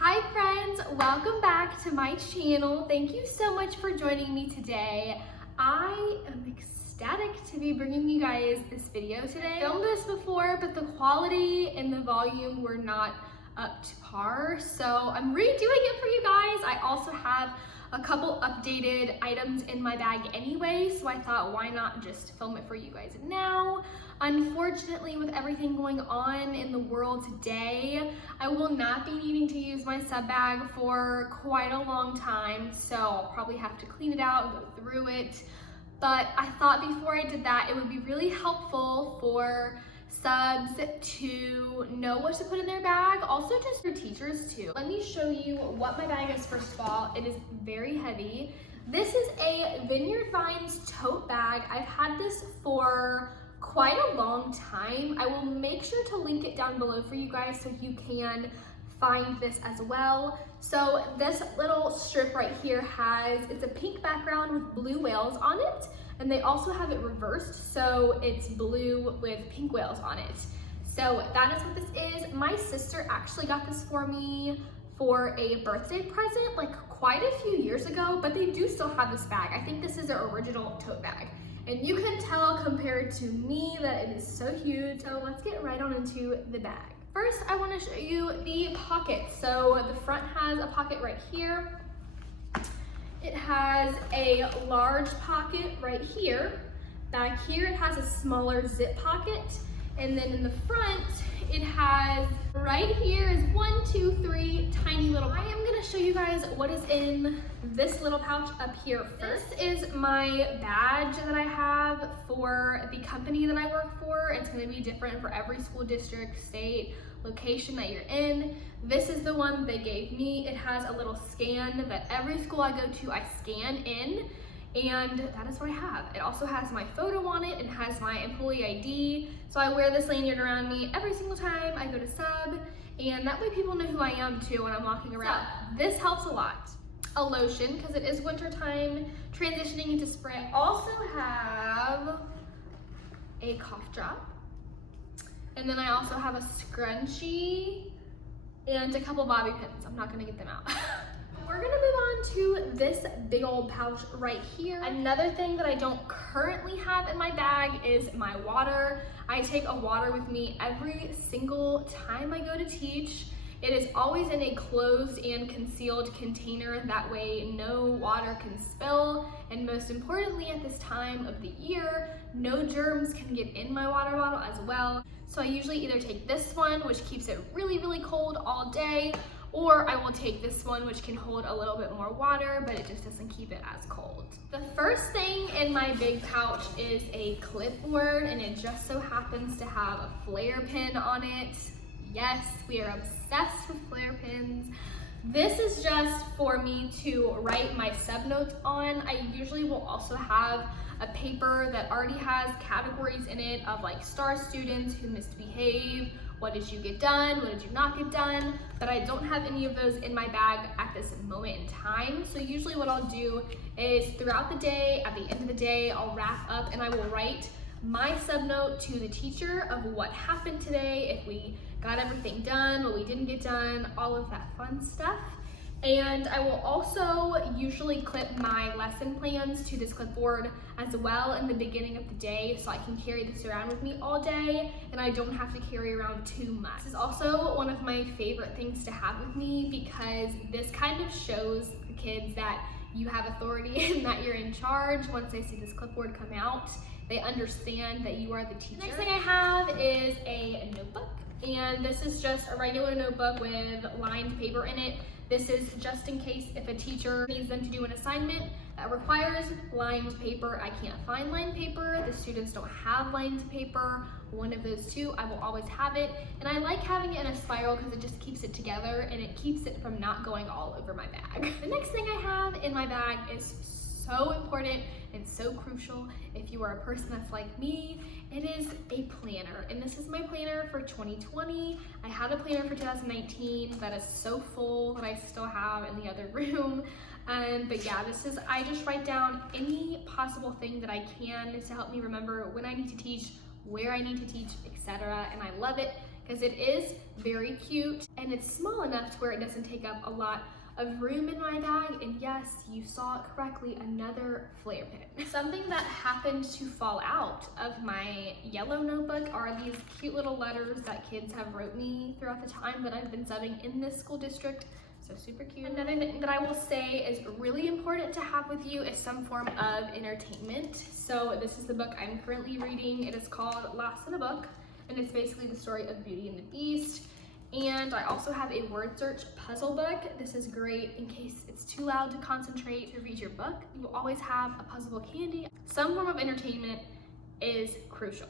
Hi friends, welcome back to my channel. Thank you so much for joining me today. I am ecstatic to be bringing you guys this video today. I filmed this before, but the quality and the volume were not up to par, so I'm redoing it for you guys. I also have a couple updated items in my bag anyway, so I thought why not just film it for you guys now. Unfortunately, with everything going on in the world today, I will not be needing to use my sub bag for quite a long time, so I'll probably have to clean it out and go through it. But I thought before I did that, it would be really helpful for subs to know what to put in their bag, also just for teachers too. Let me show you what my bag is. First of all, it is very heavy. This is a Vineyard Vines tote bag. I've had this for quite a long time. I will make sure to link it down below for you guys so you can find this as well. So this little strip right here it's a pink background with blue whales on it, and they also have it reversed, so it's blue with pink whales on it. So that is what this is. My sister actually got this for me for a birthday present like quite a few years ago, but they do still have this bag. I think this is their original tote bag. And you can tell compared to me that it is so huge. So let's get right on into the bag. First, I want to show you the pockets. So the front has a pocket right here. It has a large pocket right here. Back here, it has a smaller zip pocket. And then in the front, it has, right here is 1, 2, 3 tiny little pockets. I am gonna show you guys what is in this little pouch up here first. This is my badge that I have for the company that I work for. It's gonna be different for every school district, state, location that you're in. This is the one they gave me. It has a little scan that every school I go to, I scan in. And that is what I have. It also has my photo on it and has my employee ID. So I wear this lanyard around me every single time I go to sub, and that way people know who I am too when I'm walking around. So this helps a lot. A lotion, because it is winter time, transitioning into spring. I also have a cough drop. And then I also have a scrunchie and a couple bobby pins. I'm not gonna get them out. We're gonna move on to this big old pouch right here. Another thing that I don't currently have in my bag is my water. I take a water with me every single time I go to teach. It is always in a closed and concealed container. That way no water can spill. And most importantly, at this time of the year, no germs can get in my water bottle as well. So I usually either take this one, which keeps it really, really cold all day, or I will take this one, which can hold a little bit more water, but it just doesn't keep it as cold. The first thing in my big pouch is a clipboard, and it just so happens to have a flare pin on it. Yes, we are obsessed with flare pins. This is just for me to write my sub notes on. I usually will also have a paper that already has categories in it of like star students, who misbehave, what did you get done, what did you not get done, but I don't have any of those in my bag at this moment in time. So usually what I'll do is throughout the day, at the end of the day, I'll wrap up and I will write my sub note to the teacher of what happened today, if we got everything done, what we didn't get done, all of that fun stuff. And I will also usually clip my lesson plans to this clipboard as well in the beginning of the day, so I can carry this around with me all day and I don't have to carry around too much. This is also one of my favorite things to have with me because this kind of shows the kids that you have authority and that you're in charge. Once they see this clipboard come out, they understand that you are the teacher. The next thing I have is a notebook, and this is just a regular notebook with lined paper in it. This is just in case if a teacher needs them to do an assignment that requires lined paper. I can't find lined paper, the students don't have lined paper, one of those two, I will always have it. And I like having it in a spiral because it just keeps it together and it keeps it from not going all over my bag. The next thing I have in my bag is so important and so crucial if you are a person that's like me. It is a planner, and this is my planner for 2020. I had a planner for 2019 that is so full that I still have in the other room. But yeah, I just write down any possible thing that I can to help me remember when I need to teach, where I need to teach, etc. And I love it because it is very cute and it's small enough to where it doesn't take up a lot of room in my bag. And yes, you saw it correctly, another flare pin. Something that happened to fall out of my yellow notebook are these cute little letters that kids have wrote me throughout the time that I've been subbing in this school district. So super cute. Another thing that I will say is really important to have with you is some form of entertainment. So this is the book I'm currently reading. It is called Lost in a Book, and it's basically the story of Beauty and the Beast. And I also have a word search puzzle book. This is great in case it's too loud to concentrate to read your book. You will always have a puzzle book handy. Some form of entertainment is crucial.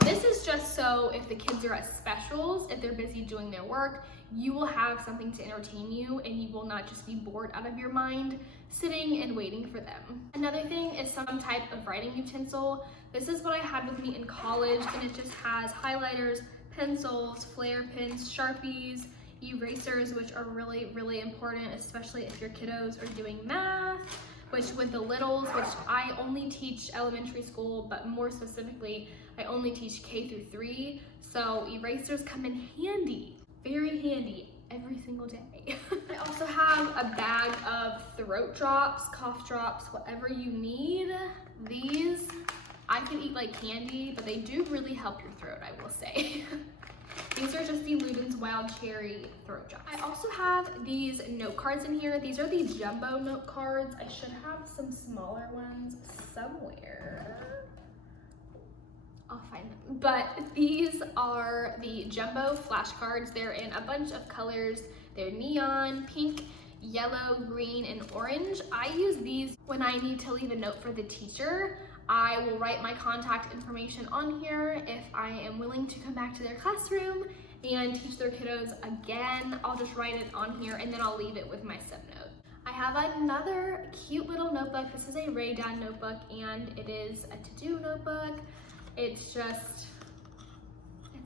This is just so if the kids are at specials, if they're busy doing their work, you will have something to entertain you and you will not just be bored out of your mind sitting and waiting for them. Another thing is some type of writing utensil. This is what I had with me in college, and it just has highlighters, pencils, flare pens, Sharpies, erasers, which are really, really important, especially if your kiddos are doing math, which with the littles, which I only teach elementary school, but more specifically, I only teach K through 3. So erasers come in handy, very handy every single day. I also have a bag of throat drops, cough drops, whatever you need. These I can eat like candy, but they do really help your throat, I will say. These are just the Luden's Wild Cherry throat drops. I also have these note cards in here. These are the jumbo note cards. I should have some smaller ones somewhere. I'll find them. But these are the jumbo flashcards. They're in a bunch of colors. They're neon, pink, yellow, green, and orange. I use these when I need to leave a note for the teacher. I will write my contact information on here. If I am willing to come back to their classroom and teach their kiddos again, I'll just write it on here and then I'll leave it with my sub note. I have another cute little notebook. This is a Ray-Dan notebook and it is a to-do notebook. It's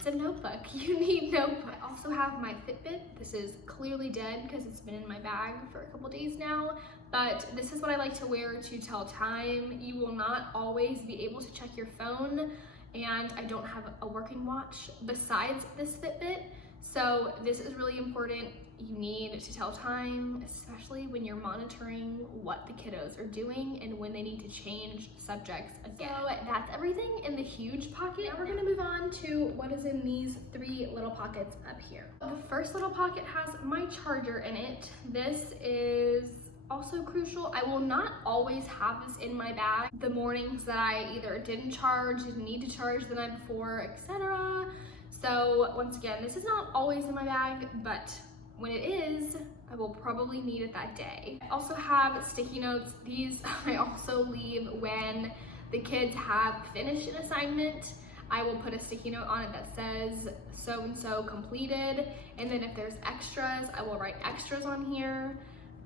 a notebook. You need notebook. I also have my Fitbit. This is clearly dead because it's been in my bag for a couple days now, but this is what I like to wear to tell time. You will not always be able to check your phone, and I don't have a working watch besides this Fitbit, so this is really important. You need to tell time, especially when you're monitoring what the kiddos are doing and when they need to change subjects again. So that's everything in the huge pocket. Now we're gonna move on to what is in these 3 little pockets up here. The first little pocket has my charger in it. This is also crucial. I will not always have this in my bag the mornings that I either didn't charge, didn't need to charge the night before, etc. So once again, this is not always in my bag, but when it is, I will probably need it that day. I also have sticky notes. These I also leave when the kids have finished an assignment. I will put a sticky note on it that says so-and-so completed, and then if there's extras, I will write extras on here.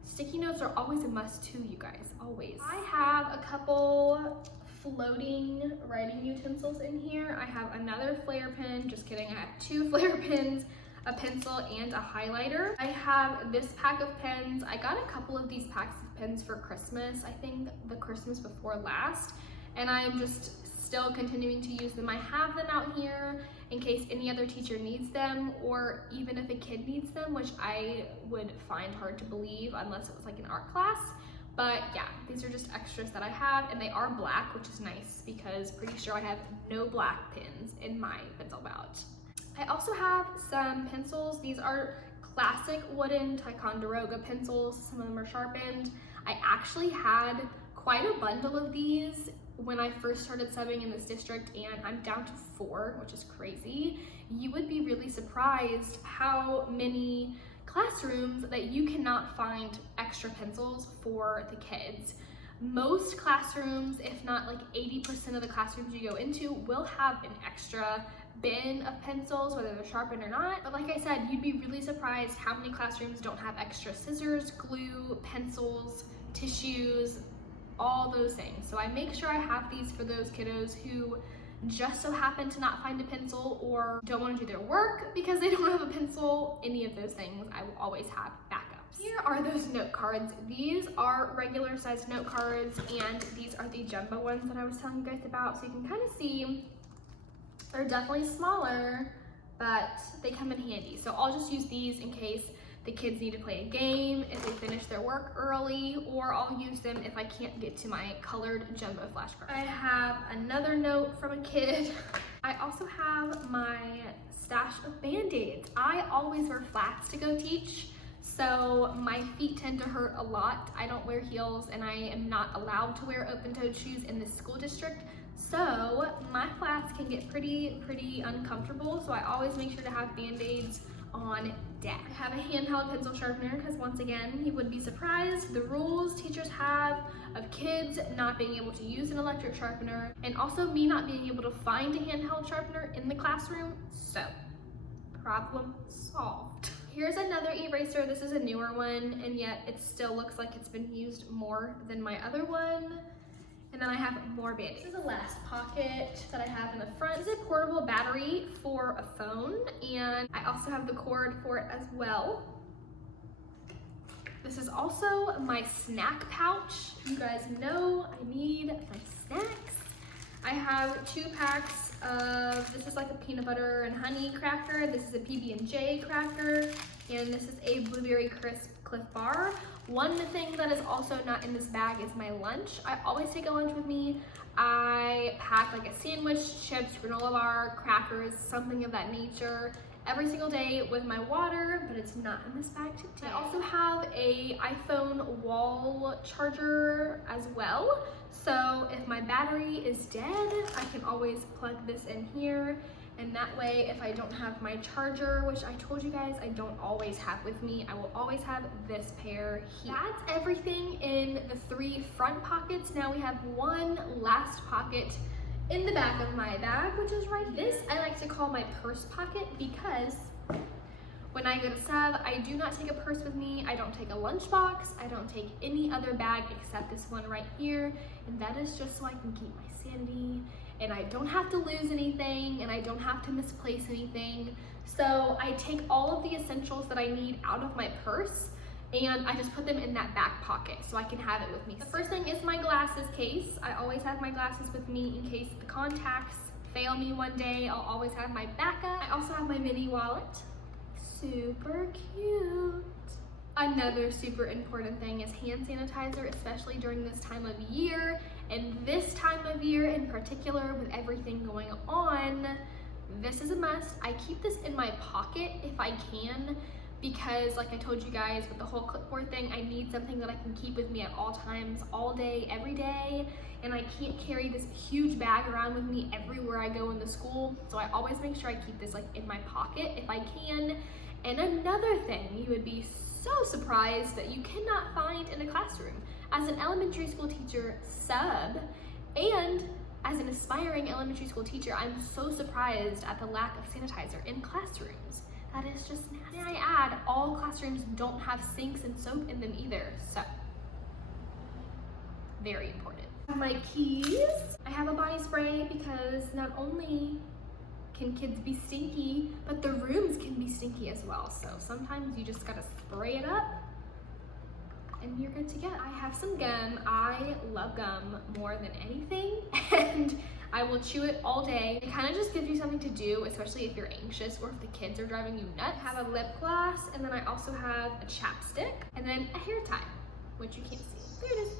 Sticky notes are always a must too, you guys, always. I have a couple floating writing utensils in here. I have another flare pen, just kidding, I have 2 flare pens, a pencil, and a highlighter. I have this pack of pens. I got a couple of these packs of pens for Christmas, I think the Christmas before last, and I'm just still continuing to use them. I have them out here in case any other teacher needs them, or even if a kid needs them, which I would find hard to believe unless it was like an art class. But yeah, these are just extras that I have, and they are black, which is nice because pretty sure I have no black pens in my pencil belt. I also have some pencils. These are classic wooden Ticonderoga pencils. Some of them are sharpened. I actually had quite a bundle of these when I first started subbing in this district, and I'm down to 4, which is crazy. You would be really surprised how many classrooms that you cannot find extra pencils for the kids. Most classrooms, if not like 80% of the classrooms you go into, will have an extra bin of pencils, whether they're sharpened or not. But like I said, you'd be really surprised how many classrooms don't have extra scissors, glue, pencils, tissues, all those things. So I make sure I have these for those kiddos who just so happen to not find a pencil or don't want to do their work because they don't have a pencil. Any of those things, I will always have backups. Here are those note cards. These are regular sized note cards, and these are the jumbo ones that I was telling you guys about. So you can kind of see they're definitely smaller, but they come in handy. So I'll just use these in case the kids need to play a game, if they finish their work early, or I'll use them if I can't get to my colored jumbo flashcards. I have another note from a kid. I also have my stash of Band-Aids. I always wear flats to go teach, so my feet tend to hurt a lot. I don't wear heels, and I am not allowed to wear open-toed shoes in this school district, so my flats can get pretty uncomfortable, so I always make sure to have Band-Aids on deck. I have a handheld pencil sharpener because, once again, you would be surprised the rules teachers have of kids not being able to use an electric sharpener, and also me not being able to find a handheld sharpener in the classroom, so problem solved. Here's another eraser. This is a newer one, and yet it still looks like it's been used more than my other one. And then I have more Band-Aids. This is the last pocket that I have in the front. This is a portable battery for a phone, and I also have the cord for it as well. This is also my snack pouch. You guys know I need my snacks. I have 2 packs of, this is like a peanut butter and honey cracker. This is a PB&J cracker, and this is a blueberry crisp Cliff Bar. One thing that is also not in this bag is my lunch. I always take a lunch with me. I pack like a sandwich, chips, granola bar, crackers, something of that nature every single day with my water, but it's not in this bag today. I also have a iPhone wall charger as well. So if my battery is dead, I can always plug this in here. And that way, if I don't have my charger, which I told you guys I don't always have with me, I will always have this pair here. That's everything in the 3 front pockets. Now we have one last pocket in the back of my bag, which is right here. This I like to call my purse pocket because when I go to sub, I do not take a purse with me. I don't take a lunchbox. I don't take any other bag except this one right here. And that is just so I can keep my sanity, and I don't have to lose anything, and I don't have to misplace anything. So I take all of the essentials that I need out of my purse, and I just put them in that back pocket so I can have it with me. The first thing is my glasses case. I always have my glasses with me in case the contacts fail me one day. I'll always have my backup. I also have my mini wallet. Super cute. Another super important thing is hand sanitizer, especially during this time of year. And this time of year in particular, with everything going on, this is a must. I keep this in my pocket if I can, because like I told you guys with the whole clipboard thing, I need something that I can keep with me at all times, all day, every day. And I can't carry this huge bag around with me everywhere I go in the school. So I always make sure I keep this like in my pocket if I can. And another thing you would be so surprised that you cannot find in a classroom. As an elementary school teacher sub, and as an aspiring elementary school teacher, I'm so surprised at the lack of sanitizer in classrooms. That is just nasty. And I add, all classrooms don't have sinks and soap in them either, so very important. My keys. I have a body spray because not only can kids be stinky, but the rooms can be stinky as well. So sometimes you just gotta spray it up and you're good to go. I have some gum. I love gum more than anything, and I will chew it all day. It kind of just gives you something to do, especially if you're anxious or if the kids are driving you nuts. I have a lip gloss, and then I also have a chapstick, and then a hair tie, which you can't see. There it is.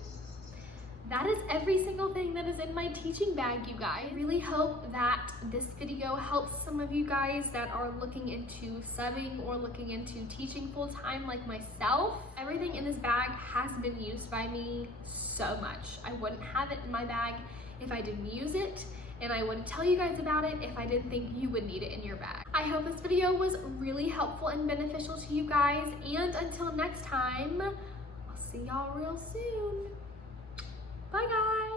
That is every single thing that is in my teaching bag, you guys. I really hope that this video helps some of you guys that are looking into subbing or looking into teaching full-time like myself. Everything in this bag has been used by me so much. I wouldn't have it in my bag if I didn't use it, and I wouldn't tell you guys about it if I didn't think you would need it in your bag. I hope this video was really helpful and beneficial to you guys, and until next time, I'll see y'all real soon. Bye guys!